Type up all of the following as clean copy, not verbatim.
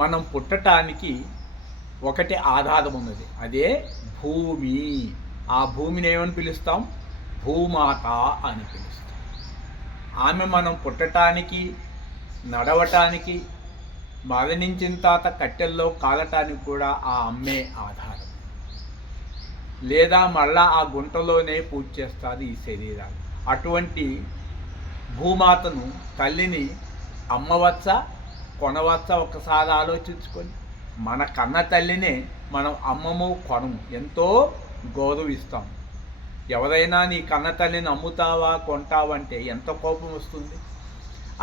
మనం పుట్టటానికి ఒకటి ఆధారం ఉన్నది, అదే భూమి. ఆ భూమిని ఏమని పిలుస్తాం? భూమాత అని పిలుస్తాం. ఆమె మనం పుట్టటానికి, నడవటానికి, మరణించిన తర్వాత కట్టెల్లో కాలటానికి కూడా ఆ అమ్మే ఆధారం. లేదా మళ్ళా ఆ గుంటలోనే పూజ చేస్తారు ఈ శరీరాలు. అటువంటి భూమాతను, తల్లిని అమ్మవచ్చా, కొనవచ్చా? ఒకసారి ఆలోచించుకొని. మన కన్న తల్లినే మనం అమ్మము, కొనము, ఎంతో గౌరవిస్తాం. ఎవరైనా నీ కన్న తల్లిని అమ్ముతావా, కొంటావంటే ఎంత కోపం వస్తుంది.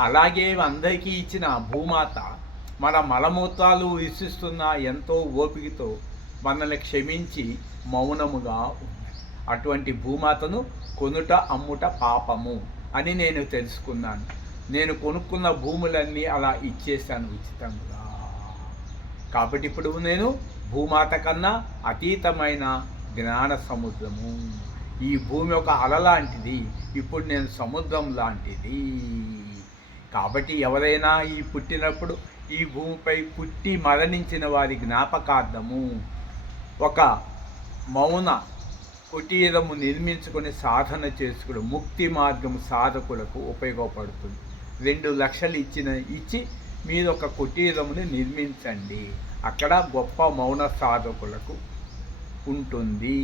అలాగే అందరికీ ఇచ్చిన భూమాత మన మలమూత్రాలు విసిస్తున్న ఎంతో ఓపికతో మనల్ని క్షమించి మౌనముగా ఉన్నది. అటువంటి భూమాతను కొనుట, అమ్ముట పాపము అని నేను తెలుసుకున్నాను. నేను కొనుక్కున్న భూములన్నీ అలా ఇచ్చేసాను ఉచితంగా. కాబట్టి ఇప్పుడు నేను భూమాత కన్నా అతీతమైన జ్ఞాన సముద్రము. ఈ భూమి ఒక అల లాంటిది, ఇప్పుడు నేను సముద్రం లాంటిది. కాబట్టి ఎవరైనా ఈ పుట్టినప్పుడు ఈ భూమిపై పుట్టి మరణించిన వారి జ్ఞాపకార్థము ఒక మౌన కుటీరము నిర్మించుకొని సాధన చేసుకుని ముక్తి మార్గం సాధకులకు ఉపయోగపడుతుంది. 2 లక్షలు ఇచ్చి మీరు ఒక కుటీరముని నిర్మించండి. అక్కడ గొప్ప మౌన సాధకులకు ఉంటుంది.